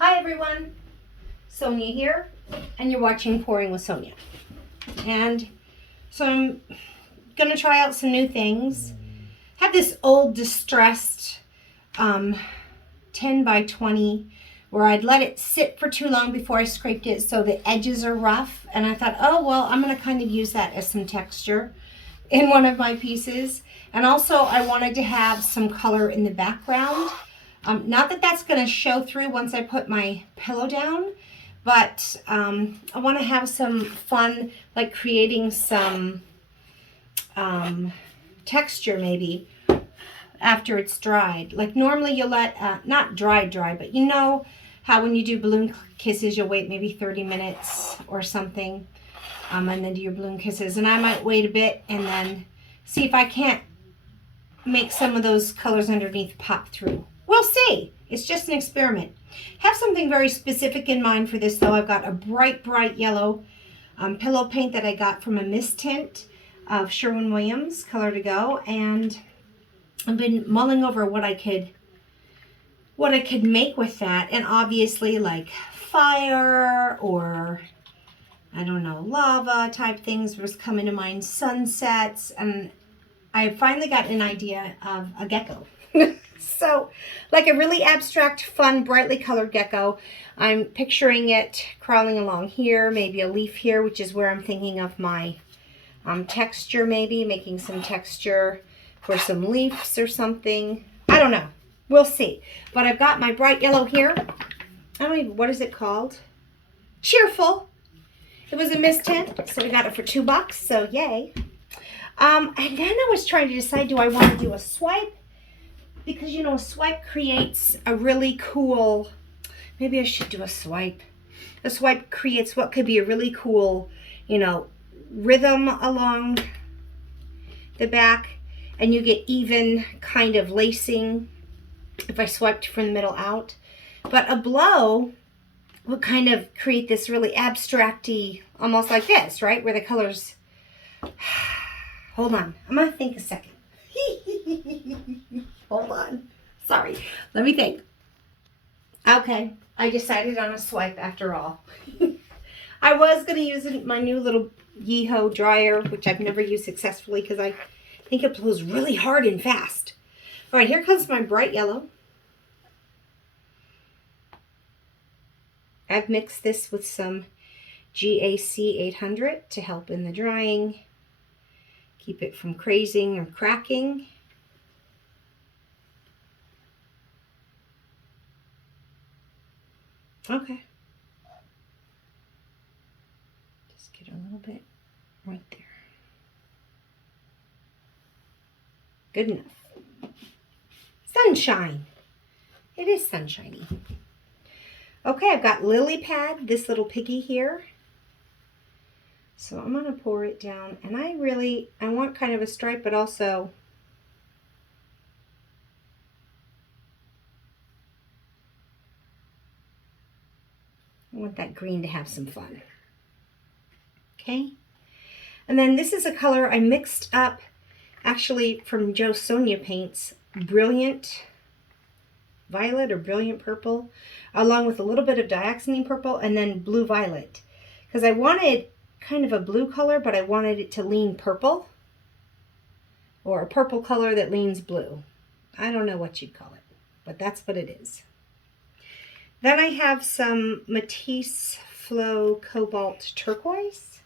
Hi everyone, Sonia here, and you're watching Pouring with Sonia. And so I'm gonna try out some new things. I have this old distressed 10 by 20 where I'd let it sit for too long before I scraped it, so the edges are rough. And I thought, oh well, I'm gonna kind of use that as some texture in one of my pieces. And also I wanted to have some color in the background. Not that that's going to show through once I put my pillow down, but I want to have some fun, like creating some texture maybe after it's dried. Like normally you'll let, not dry, but you know how when you do balloon kisses, you'll wait maybe 30 minutes or something, and then do your balloon kisses. And I might wait a bit and then see if I can't make some of those colors underneath pop through. We'll see. It's just an experiment. Have something very specific in mind for this though. I've got a bright yellow pillow paint that I got from a mist tint of Sherwin-Williams Color to Go, and I've been mulling over what I could make with that. And obviously like fire or I don't know, lava type things was coming to mind, sunsets, and I finally got an idea of a gecko. So, like a really abstract, fun, brightly colored gecko. I'm picturing it crawling along here, maybe a leaf here, which is where I'm thinking of my texture, maybe making some texture for some leaves or something. I don't know. We'll see. But I've got my bright yellow here. I don't even, what is it called? Cheerful. It was a mist tint, so we got it for $2, so yay. And then I was trying to decide, do I want to do a swipe? Because, you know, a swipe creates a really cool, maybe I should do a swipe. A swipe creates what could be a really cool, you know, rhythm along the back. And you get even kind of lacing if I swiped from the middle out. But a blow would kind of create this really abstracty, almost like this, right? Where the colors... Hold on. I'm going to think a second. Hold on. Sorry. Let me think. Okay. I decided on a swipe after all. I was going to use my new little Yeeho dryer, which I've never used successfully because I think it blows really hard and fast. All right. Here comes my bright yellow. I've mixed this with some GAC 800 to help in the drying. Keep it from crazing or cracking. Okay. Just get a little bit right there. Good enough. Sunshine. It is sunshiny. Okay, I've got lily pad, this little piggy here. So I'm going to pour it down, and I want kind of a stripe, but also I want that green to have some fun. Okay. And then this is a color I mixed up actually from Joe Sonia Paints, Brilliant Violet or Brilliant Purple, along with a little bit of Dioxazine Purple and then Blue Violet. Because I wanted kind of a blue color, but I wanted it to lean purple, or a purple color that leans blue. I don't know what you'd call it, but that's what it is. Then I have some Matisse Flow Cobalt Turquoise.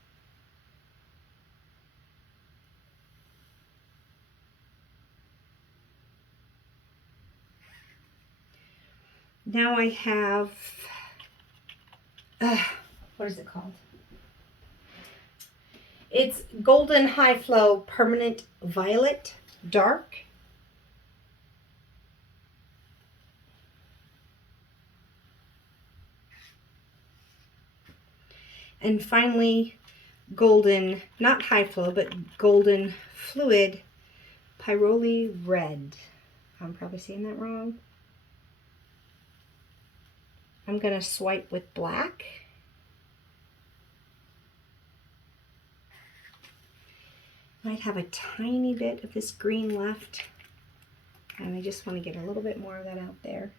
Now I have, what is it called? It's Golden High Flow Permanent Violet Dark. And finally, Golden, not High Flow, but Golden Fluid Pyroli Red. I'm probably saying that wrong. I'm going to swipe with black. Might have a tiny bit of this green left, and I just want to get a little bit more of that out there.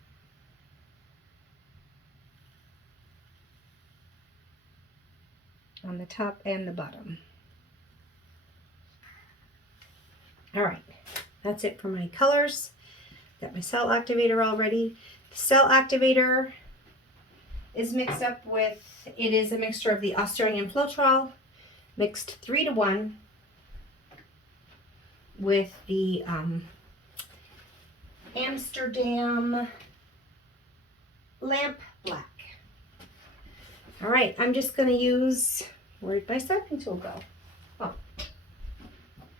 on the top and the bottom. All right, that's it for my colors. Got my cell activator all ready. The cell activator is mixed up with, it is a mixture of the Australian Floetrol mixed 3-to-1 with the Amsterdam Lamp Black. All right, I'm just going to use, where'd my swiping tool go? Oh,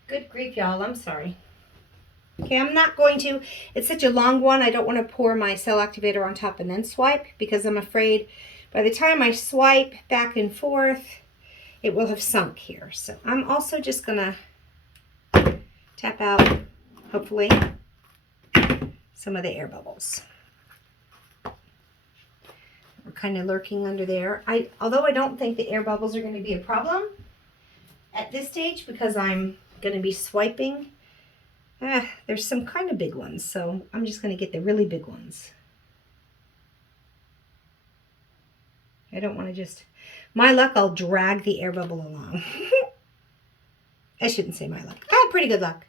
good grief, y'all, I'm sorry. Okay, I'm not going to, it's such a long one, I don't want to pour my cell activator on top and then swipe, because I'm afraid by the time I swipe back and forth, it will have sunk here. So I'm also just going to tap out, hopefully, some of the air bubbles. We're kind of lurking under there. Although I don't think the air bubbles are going to be a problem at this stage, because I'm going to be swiping. There's some kind of big ones, so I'm just going to get the really big ones. I don't want to just, my luck, I'll drag the air bubble along. I shouldn't say my luck. I had pretty good luck.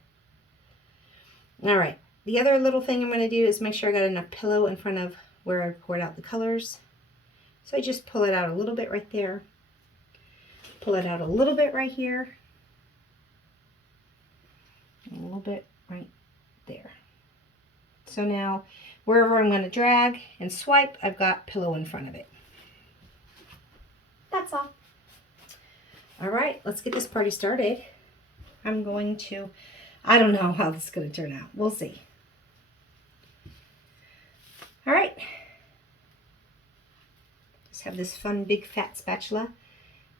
All right, the other little thing I'm going to do is make sure I got enough pillow in front of where I poured out the colors. So I just pull it out a little bit right there. Pull it out a little bit right here. A little bit right there. So now, wherever I'm going to drag and swipe, I've got pillow in front of it. That's all. All right, let's get this party started. I'm going to, I don't know how this is going to turn out. We'll see. All right. Just have this fun big fat spatula,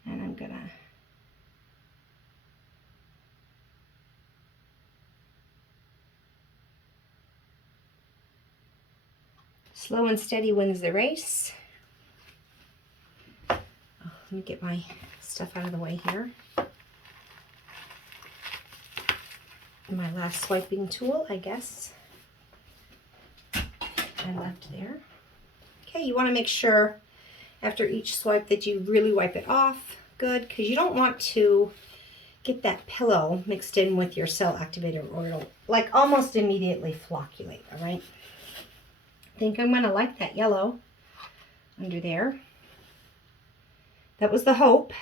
and I'm going to slow and steady wins the race. Oh, let me get my stuff out of the way here. My last swiping tool, I guess, I left there. Okay, you want to make sure after each swipe that you really wipe it off good, because you don't want to get that pillow mixed in with your cell activator, or it'll like almost immediately flocculate. All right, I think I'm going to like that yellow under there. That was the hope.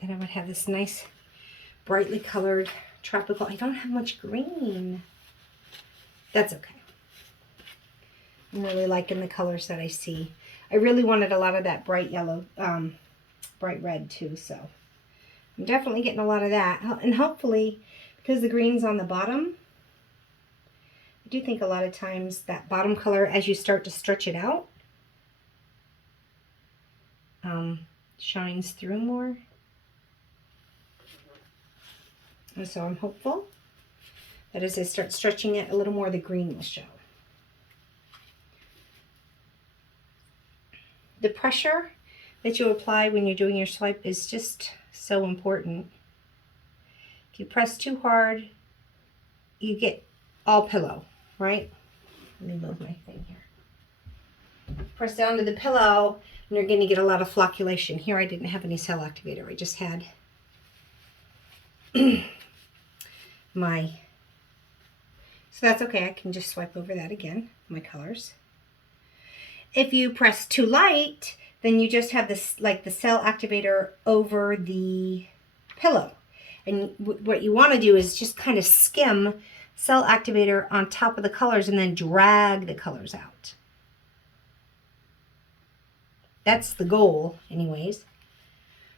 Then I would have this nice brightly colored tropical. I don't have much green. That's okay. I'm really liking the colors that I see. I really wanted a lot of that bright yellow, bright red too, so I'm definitely getting a lot of that. And hopefully, because the green's on the bottom, I do think a lot of times that bottom color, as you start to stretch it out, shines through more. And so I'm hopeful that as I start stretching it a little more, the green will show. The pressure that you apply when you're doing your swipe is just so important. If you press too hard, you get all pillow, right? Let me move my thing here. Press down to the pillow, and you're going to get a lot of flocculation. Here I didn't have any cell activator. I just had so that's okay. I can just swipe over that again, my colors. If you press too light, then you just have this, like the cell activator over the pillow. And what you want to do is just kind of skim cell activator on top of the colors and then drag the colors out. That's the goal anyways.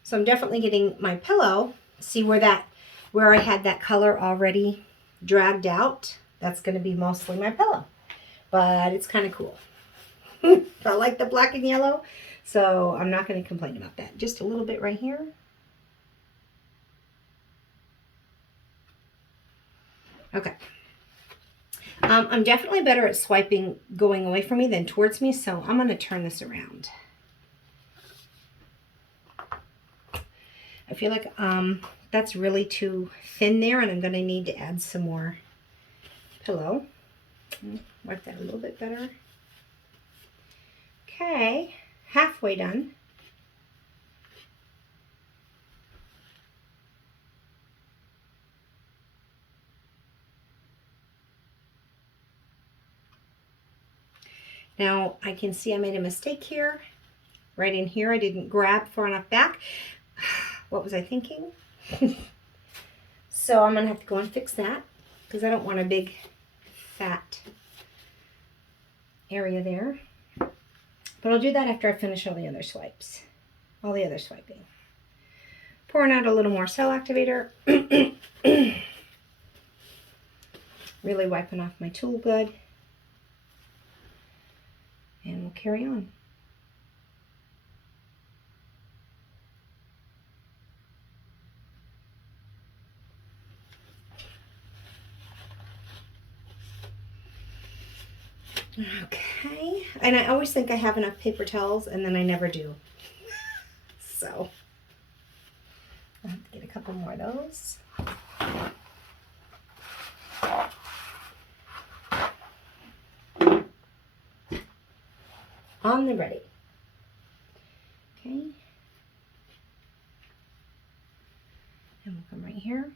So I'm definitely getting my pillow. See where I had that color already dragged out? That's going to be mostly my pillow. But it's kind of cool. I like the black and yellow, so I'm not going to complain about that. Just a little bit right here. Okay. I'm definitely better at swiping going away from me than towards me, so I'm going to turn this around. I feel like that's really too thin there, and I'm going to need to add some more pillow. Wipe that a little bit better. Okay, halfway done. Now I can see I made a mistake here. Right in here, I didn't grab far enough back. What was I thinking? So I'm gonna have to go and fix that because I don't want a big fat area there. But I'll do that after I finish all the other swipes. All the other swiping. Pouring out a little more cell activator. Really wiping off my tool good. And we'll carry on. Okay, and I always think I have enough paper towels and then I never do. So I'll have to get a couple more of those. On the ready. Okay. And we'll come right here.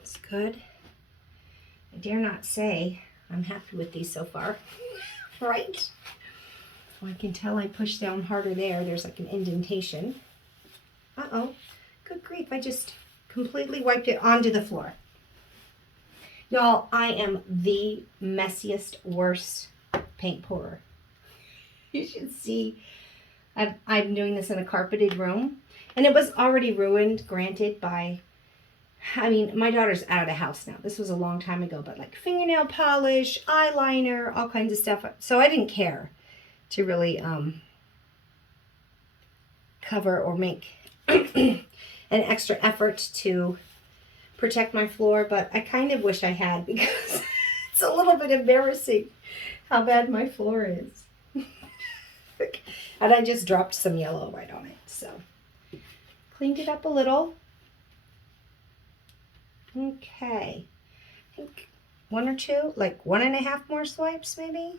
It's good. I dare not say I'm happy with these so far. Right? Well, I can tell I pushed down harder there. There's like an indentation. Uh-oh. Good grief. I just completely wiped it onto the floor. Y'all, I am the messiest, worst paint pourer. You should see. I'm doing this in a carpeted room. And it was already ruined, granted, by... I mean, my daughter's out of the house now. This was a long time ago, but like fingernail polish, eyeliner, all kinds of stuff. So I didn't care to really cover or make an extra effort to protect my floor, but I kind of wish I had because it's a little bit embarrassing how bad my floor is. And I just dropped some yellow right on it, so cleaned it up a little. Okay, I think one or two, like 1.5 more swipes maybe.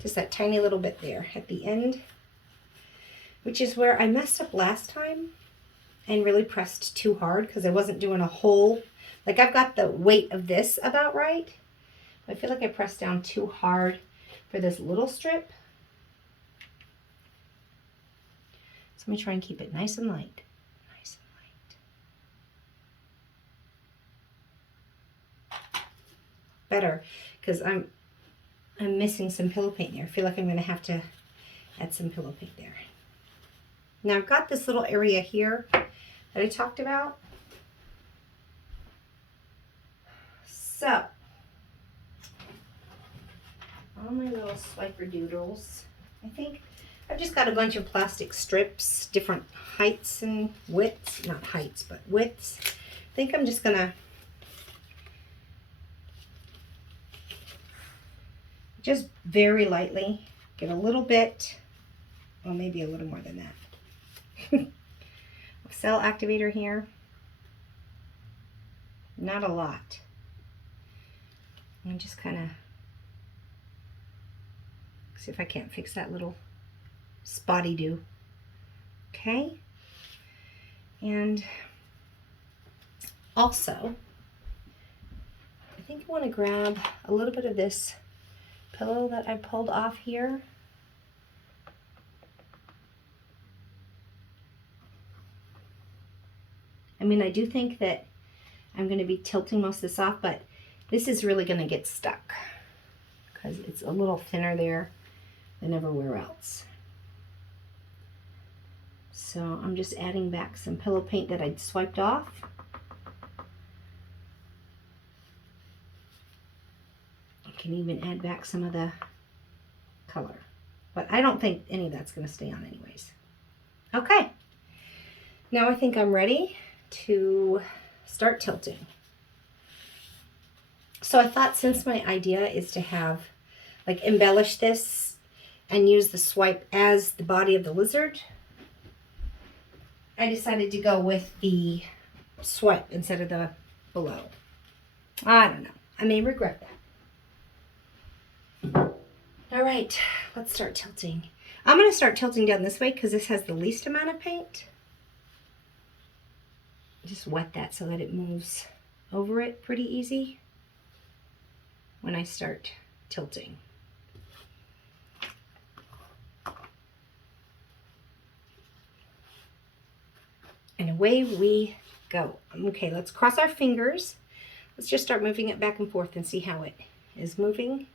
Just that tiny little bit there at the end, which is where I messed up last time and really pressed too hard because I wasn't doing a whole, like I've got the weight of this about right. I feel like I pressed down too hard for this little strip. So let me try and keep it nice and light. Better because I'm missing some pillow paint there. I feel like I'm going to have to add some pillow paint there. Now I've got this little area here that I talked about. So all my little swiper doodles, I think I've just got a bunch of plastic strips, different heights and widths, not heights, but widths. I think I'm just going to just very lightly get a little bit, well, maybe a little more than that. Cell activator here. Not a lot. And just kind of see if I can't fix that little spotty do. Okay. And also, I think I want to grab a little bit of this pillow that I pulled off here. I mean, I do think that I'm going to be tilting most of this off, but this is really going to get stuck because it's a little thinner there than everywhere else. So I'm just adding back some pillow paint that I'd swiped off. Can even add back some of the color, but I don't think any of that's going to stay on anyways. Okay, now I think I'm ready to start tilting. So I thought, since my idea is to have like embellish this and use the swipe as the body of the lizard, I decided to go with the swipe instead of the below. I don't know. I may regret that. All right, let's start tilting. I'm going to start tilting down this way because this has the least amount of paint. Just wet that so that it moves over it pretty easy when I start tilting. And away we go. Okay, let's cross our fingers. Let's just start moving it back and forth and see how it is moving.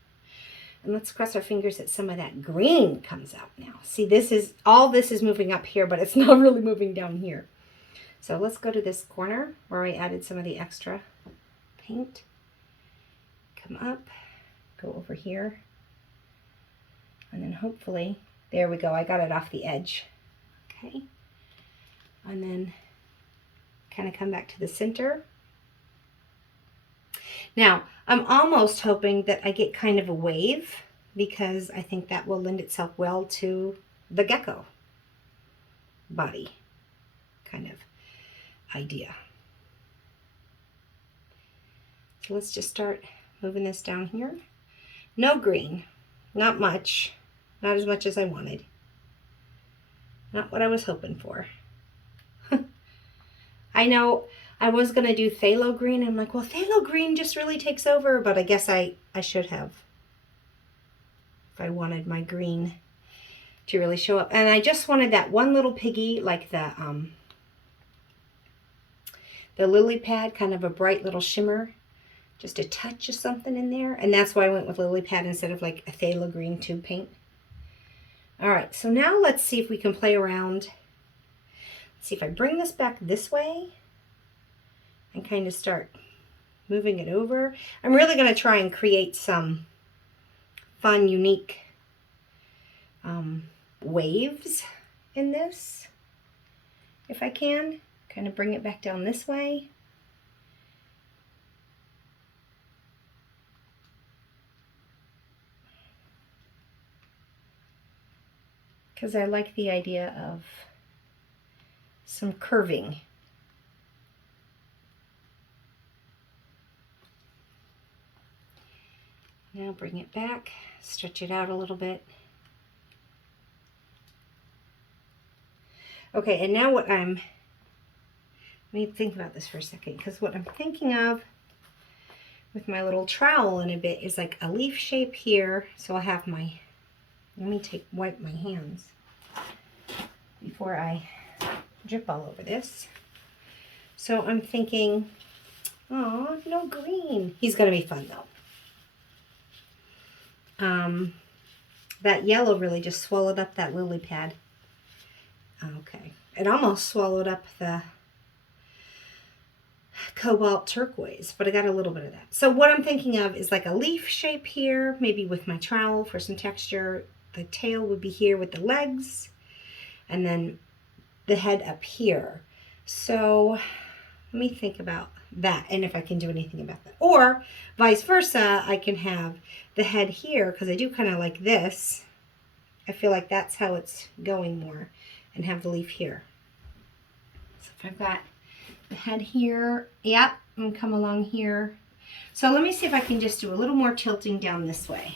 And let's cross our fingers that some of that green comes out now. See, all this is moving up here, but it's not really moving down here. So let's go to this corner where I added some of the extra paint. Come up, go over here. And then hopefully, there we go, I got it off the edge. Okay. And then kind of come back to the center. Now, I'm almost hoping that I get kind of a wave because I think that will lend itself well to the gecko body kind of idea. So let's just start moving this down here. No green, not much, not as much as I wanted. Not what I was hoping for. I know I was going to do phthalo green. I'm like, well, phthalo green just really takes over, but I guess I should have if I wanted my green to really show up. And I just wanted that one little piggy, like the lily pad, kind of a bright little shimmer, just a touch of something in there. And that's why I went with lily pad instead of like a phthalo green tube paint. All right, so now let's see if we can play around. See if I bring this back this way and kind of start moving it over. I'm really going to try and create some fun, unique waves in this, if I can. Kind of bring it back down this way. Because I like the idea of some curving. Now bring it back, stretch it out a little bit. Okay, and now let me think about this for a second, because what I'm thinking of with my little trowel in a bit is like a leaf shape here. So I'll have my, let me wipe my hands before I drip all over this. So I'm thinking, oh, no green. He's going to be fun though. That yellow really just swallowed up that lily pad. Okay. It almost swallowed up the cobalt turquoise, but I got a little bit of that. So what I'm thinking of is like a leaf shape here, maybe with my trowel for some texture. The tail would be here with the legs, and then the head up here. So let me think about that and if I can do anything about that. Or vice versa, I can have the head here because I do kind of like this. I feel like that's how it's going more, and have the leaf here. So if I've got the head here, yep, and come along here. So let me see if I can just do a little more tilting down this way.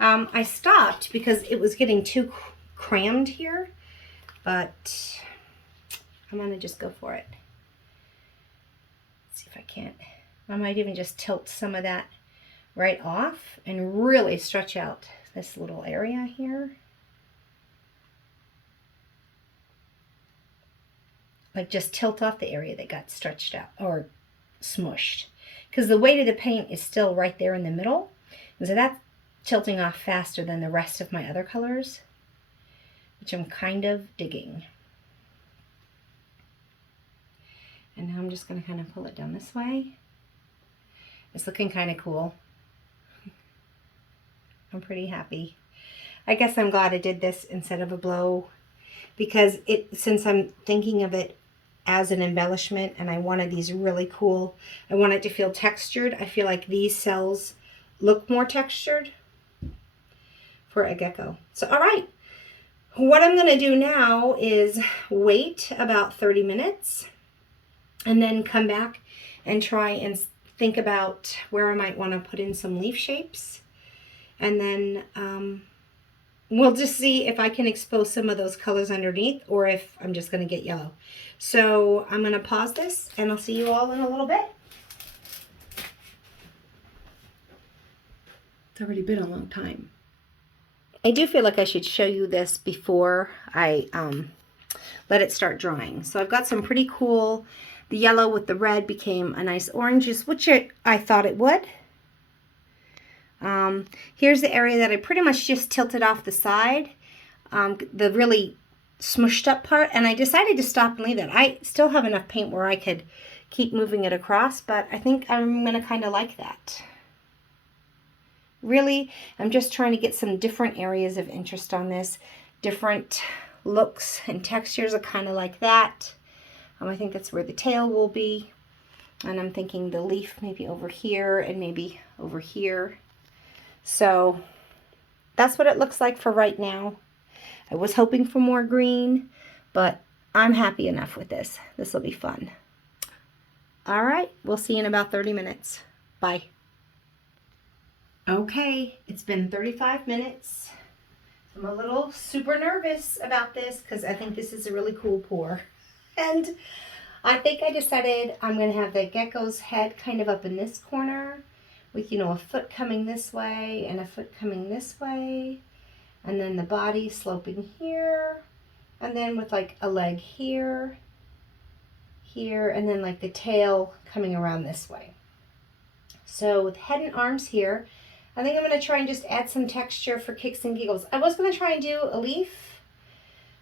I stopped because it was getting too crammed here, but I'm gonna just go for it. Let's see if I can't. I might even just tilt some of that right off and really stretch out this little area here. Like just tilt off the area that got stretched out or smushed. Because the weight of the paint is still right there in the middle. And so that's tilting off faster than the rest of my other colors, which I'm kind of digging. And now I'm just going to kind of pull it down this way. It's looking kind of cool. I'm pretty happy. I guess I'm glad I did this instead of a blow, because since I'm thinking of it as an embellishment and I wanted these really cool, I want it to feel textured. I feel like these cells look more textured for a gecko. So, all right. What I'm going to do now is wait about 30 minutes and then come back and try and think about where I might want to put in some leaf shapes. And then we'll just see if I can expose some of those colors underneath or if I'm just going to get yellow. So I'm going to pause this and I'll see you all in a little bit. It's already been a long time. I do feel like I should show you this before I let it start drying. So I've got some pretty cool, the yellow with the red became a nice orange, which I thought it would. Here's the area that I pretty much just tilted off the side, the really smushed up part, and I decided to stop and leave that. I still have enough paint where I could keep moving it across, but I think I'm going to kind of like that. Really, I'm just trying to get some different areas of interest on this. Different looks and textures are kind of like that. I think that's where the tail will be. And I'm thinking the leaf maybe over here and maybe over here. So that's what it looks like for right now. I was hoping for more green, but I'm happy enough with this. This will be fun. All right, we'll see you in about 30 minutes. Bye. Okay, it's been 35 minutes. I'm a little super nervous about this because I think this is a really cool pour. And I think I decided I'm going to have the gecko's head kind of up in this corner with, a foot coming this way and a foot coming this way. And then the body sloping here. And then with like a leg here, here, and then like the tail coming around this way. So with head and arms here, I think I'm going to try and just add some texture for kicks and giggles. I was going to try and do a leaf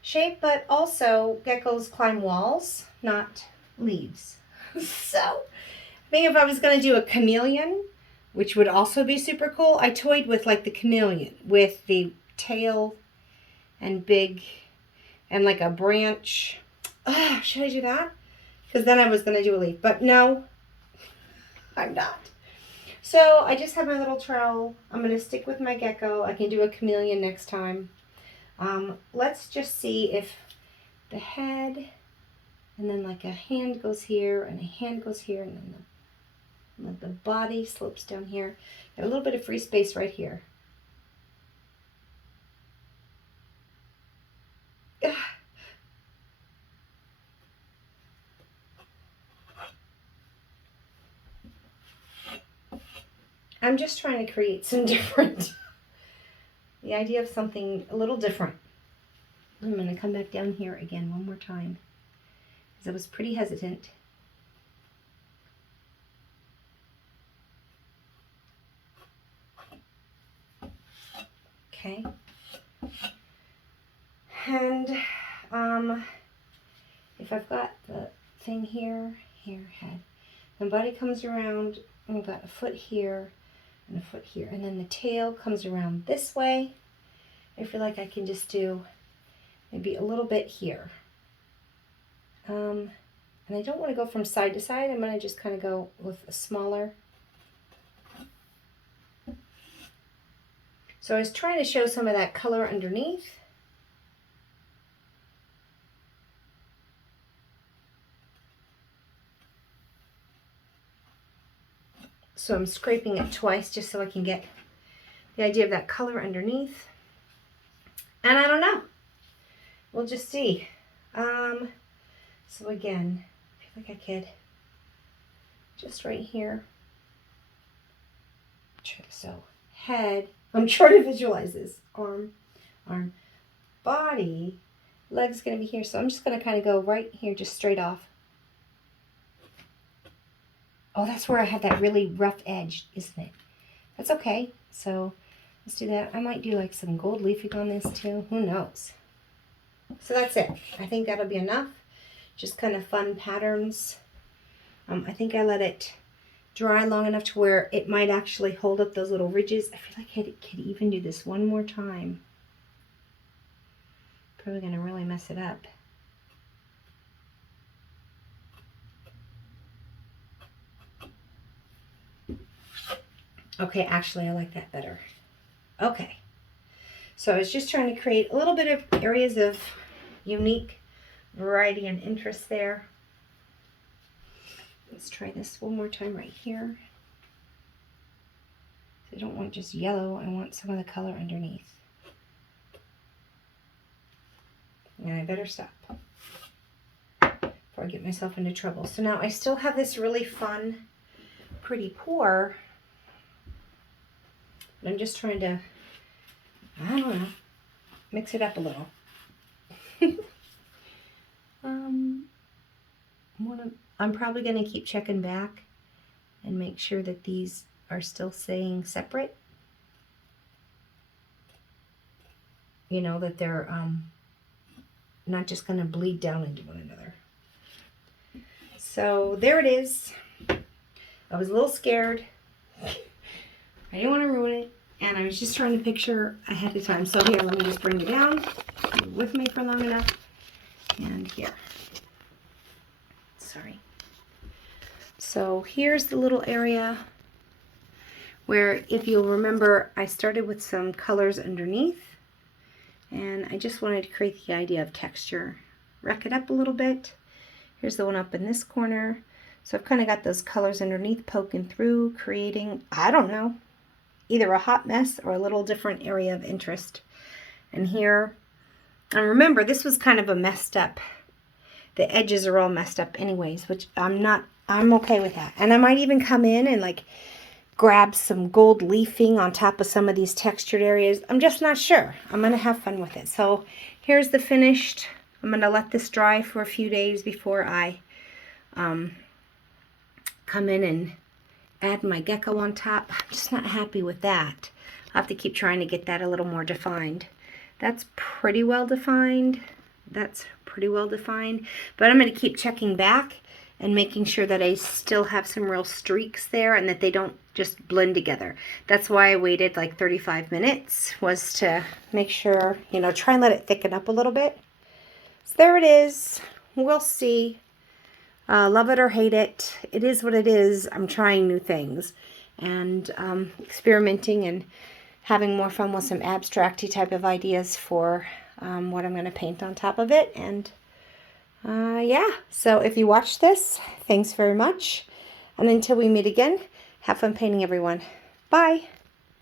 shape, but also geckos climb walls, not leaves. So I think if I was going to do a chameleon, which would also be super cool, I toyed with like the chameleon with the tail and big and like a branch. Oh, should I do that? Because then I was going to do a leaf, but no, I'm not. So I just have my little trowel. I'm going to stick with my gecko. I can do a chameleon next time. Let's just see if the head and then like a hand goes here and a hand goes here and then the body slopes down here. Got a little bit of free space right here. I'm just trying to create some different, the idea of something a little different. I'm going to come back down here again one more time because I was pretty hesitant. Okay. And if I've got the thing here, head, the body comes around, and we've got a foot here and a foot here, and then the tail comes around this way. I feel like I can just do maybe a little bit here. And I don't want to go from side to side. I'm going to just kind of go with a smaller. So I was trying to show some of that color underneath. So I'm scraping it twice just so I can get the idea of that color underneath. And I don't know. We'll just see. So again, I feel like I could just right here. So head, I'm trying to visualize this. Arm, body, leg's gonna be here. So I'm just gonna kind of go right here, just straight off. Oh, that's where I had that really rough edge, isn't it? That's okay. So let's do that. I might do like some gold leafing on this too. Who knows? So that's it. I think that'll be enough. Just kind of fun patterns. I think I let it dry long enough to where it might actually hold up those little ridges. I feel like I could even do this one more time. Probably going to really mess it up. Okay, actually I like that better. Okay. So I was just trying to create a little bit of areas of unique variety and interest there. Let's try this one more time right here. I don't want just yellow, I want some of the color underneath. And I better stop before I get myself into trouble. So now I still have this really fun, pretty pour. But I'm just trying to, I don't know, mix it up a little. I'm probably going to keep checking back and make sure that these are still staying separate. You know, that they're not just going to bleed down into one another. So there it is. I was a little scared. I didn't want to ruin it. And I was just trying to picture ahead of time. So here, let me just bring it down. Be with me for long enough. And here. Sorry. So here's the little area where, if you'll remember, I started with some colors underneath. And I just wanted to create the idea of texture. Rack it up a little bit. Here's the one up in this corner. So I've kind of got those colors underneath poking through, creating, I don't know, either a hot mess or a little different area of interest. And here, and remember, this was kind of a messed up, the edges are all messed up anyways, which I'm okay with that. And I might even come in and like grab some gold leafing on top of some of these textured areas. I'm just not sure. I'm going to have fun with it. So here's the finished. I'm going to let this dry for a few days before I come in and add my gecko on top. I'm just not happy with that. I'll have to keep trying to get that a little more defined. That's pretty well defined. That's pretty well defined. But I'm going to keep checking back and making sure that I still have some real streaks there and that they don't just blend together. That's why I waited like 35 minutes, was to make sure, you know, try and let it thicken up a little bit. So there it is. We'll see. Love it or hate it. It is what it is. I'm trying new things and experimenting and having more fun with some abstract-y type of ideas for what I'm going to paint on top of it. And yeah, so if you watched this, thanks very much. And until we meet again, have fun painting, everyone. Bye.